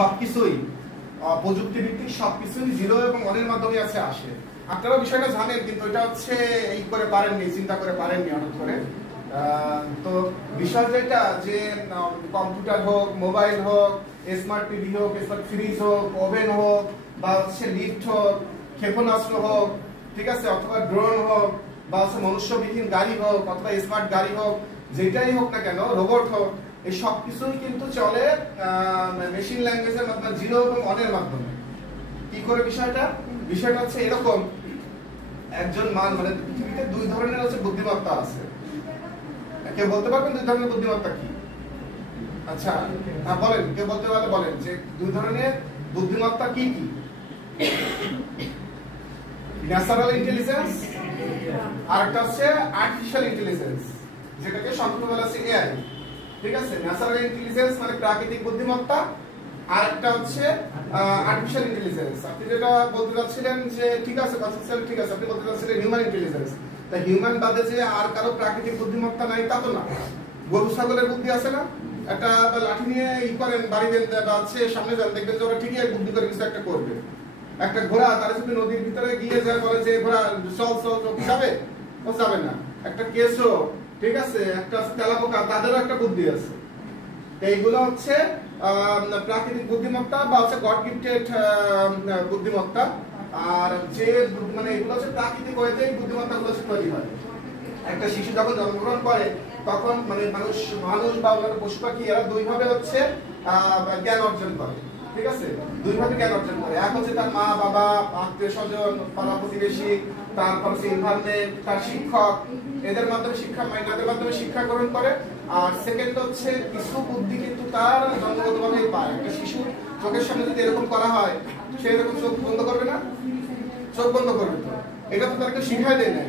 সবকিছুই প্রযুক্তি ভিত্তিক সবকিছুই 0 এবং 1 এর মাধ্যমে আসে। আপনারা বিষয়টা জানেন, কিন্তু এটা হচ্ছে এই করে পারেননি, চিন্তা করে পারেননি হঠাৎ করে। তো বিষয় যেটা যে কম্পিউটার হোক, মোবাইল হোক, স্মার্ট টিভি হোক, স্মার্ট ফ্রিজ হোক, ওভেন হোক, বা হচ্ছে লিফট হোক, ক্ষেপণাস্ত্র হোক, ঠিক আছে, অথবা ড্রোন হোক, বা হচ্ছে মনুষ্যবিহীন গাড়ি হোক, অথবা স্মার্ট গাড়ি হোক, যেটাই হোক না কেন, রোবট হোক, এই সব কিছুই কিন্তু চলে মেশিন ল্যাঙ্গুয়েজের মাধ্যমে 0 এবং 1 এর মাধ্যমে। কি করে বিষয়টা হচ্ছে এরকম, একজন মানে পৃথিবীতে 2 ধরনের হচ্ছে বুদ্ধিমত্তা আছে। কেউ বলতে পারবেন 2 ধরনের বুদ্ধিমত্তা কি? আচ্ছা, বলেন, কেউ বলতে পারলে বলেন যে 2 ধরনের বুদ্ধিমত্তা কি কি? ন্যাচারাল ইন্টেলিজেন্স আর একটা হচ্ছে আর্টিফিশিয়াল ইন্টেলিজেন্স, যেটাকে সংক্ষেপে বলা হয় এআই। ঠিক আছে, ন্যাচারাল ইন্টেলিজেন্স মানে প্রাকৃতিক বুদ্ধিমত্তা, আর একটা হচ্ছে আর্টিফিশিয়াল ইন্টেলিজেন্স। আপনি যেটা বলতে চাচ্ছিলেন যে ঠিক আছে, কনসেপচুয়াল ঠিক আছে, আপনি বলতে চাচ্ছিলেন হিউম্যান ইন্টেলিজেন্স। তা হিউম্যান বাদে যে আর কারো প্রাকৃতিক বুদ্ধিমত্তা নাই তা তো না। গরু ছাগলের বুদ্ধি আছে না? একটা লাঠি নিয়ে করেন, বাড়ি বেঁধে বা হচ্ছে সামনে যান, দেখবেন যে ওরা ঠিকই বুদ্ধি করে কিছু একটা করবে। একটা ঘোড়া, তারা যদি নদীর ভিতরে গিয়ে যায় বলে যে ঘোড়া চল চল যাবে, ও যাবে না। একটা কেঁচো, ঠিক আছে, একটা তেলাপোকা, তাদেরও একটা বুদ্ধি আছে। এইগুলো হচ্ছে প্রাকৃতিক বুদ্ধিমত্তা বা হচ্ছে গড গিফটেড বুদ্ধিমত্তা। আর যে মানে এগুলো হচ্ছে প্রাকৃতিক ওয়েতে এই বুদ্ধিমত্তাগুলো তৈরি হয়। একটা শিশু যখন জন্মগ্রহণ করে তখন মানে মানুষ বা পশু পাখি এরা 2 ভাবে হচ্ছে জ্ঞান অর্জন করে। ঠিক আছে, 2 ভাবে জ্ঞান অর্জন করে। এক হচ্ছে তার মা বাবা, আত্মীয় স্বজন, পাড়া প্রতিবেশী, তারপর হচ্ছে এনভায়রনমেন্ট, তার শিক্ষক, এদের মাধ্যমে এদের মাধ্যমে শিক্ষা গ্রহণ করে। আর সেকেন্ড হচ্ছে কিছু বুদ্ধি কিন্তু তার জন্মগতভাবেই পায়। একটা শিশু চোখের সামনে যদি এরকম করা হয়, সে এরকম চোখ বন্ধ করবে না? চোখ বন্ধ করবে তো, এটা তো তাকে শিখাই দেয় নাই।